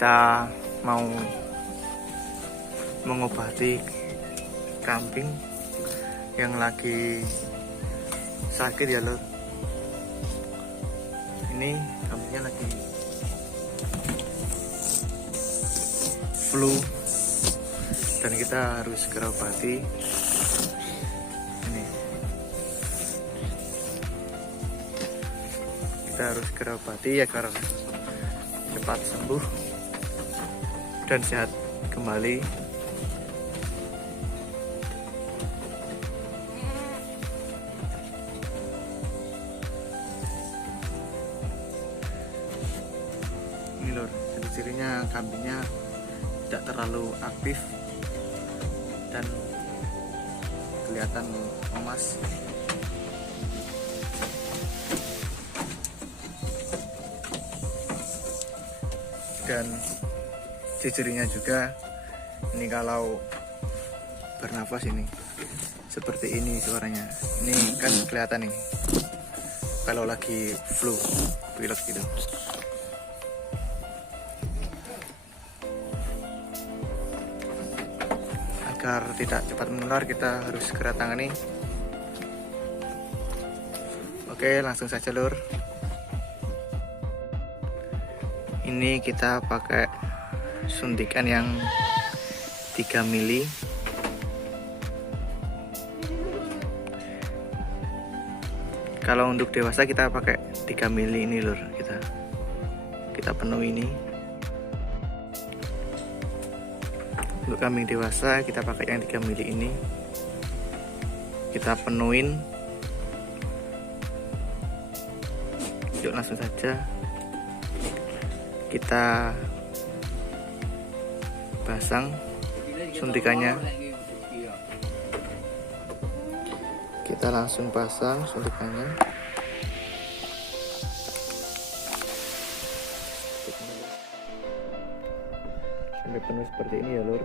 kita mau mengobati kambing yang lagi sakit ya lur. Ini kambingnya lagi flu dan kita harus segera obati. Ini kita harus segera obati agar cepat sembuh dan sehat kembali. Ini lor, ciri-cirinya kambingnya tidak terlalu aktif dan kelihatan lemas. Dan ciri-cirinya juga ini kalau bernafas ini seperti ini suaranya. Ini kan kelihatan nih kalau lagi flu, pilek gitu. Agar tidak cepat menular, kita harus segera tangani. Oke, langsung saja lur. Ini kita pakai suntikan yang 3 mili. Kalau untuk dewasa kita pakai 3 mili ini lur. Kita penuhi ini. Untuk kambing dewasa kita pakai yang 3 mili ini. Kita penuhin. Yuk langsung saja kita pasang suntikannya. Kita langsung pasang suntikannya. Sampai penuh seperti ini ya lur.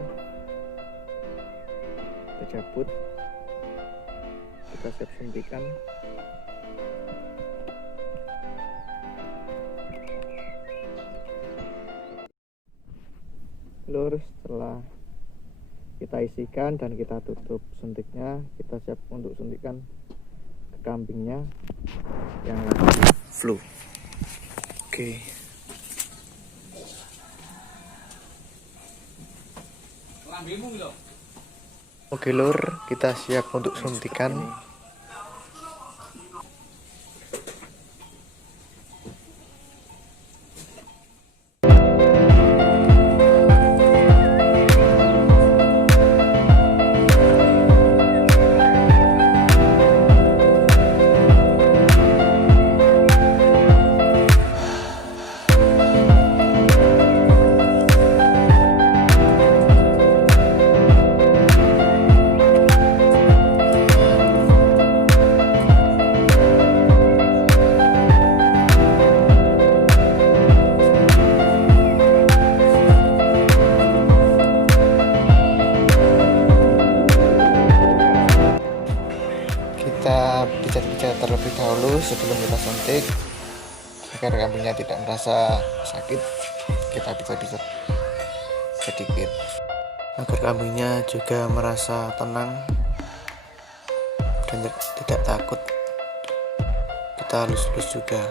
Kita cabut, kita siap suntikan. Lur, setelah kita isikan dan kita tutup suntiknya, kita siap untuk suntikan ke kambingnya yang lagi flu. Oke. Oke lur, kita siap untuk suntikan. Kita pijat-pijat terlebih dahulu sebelum kita suntik agar kambingnya tidak merasa sakit. Kita pijat-pijat sedikit agar kambingnya juga merasa tenang dan tidak takut. Kita halus-halus juga.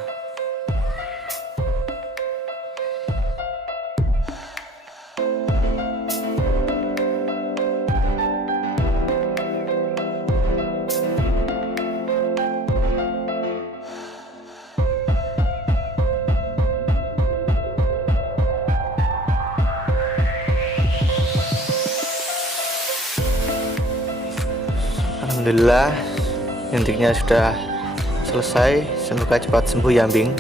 Alhamdulillah, suntiknya sudah selesai. Semoga cepat sembuh ya Bing.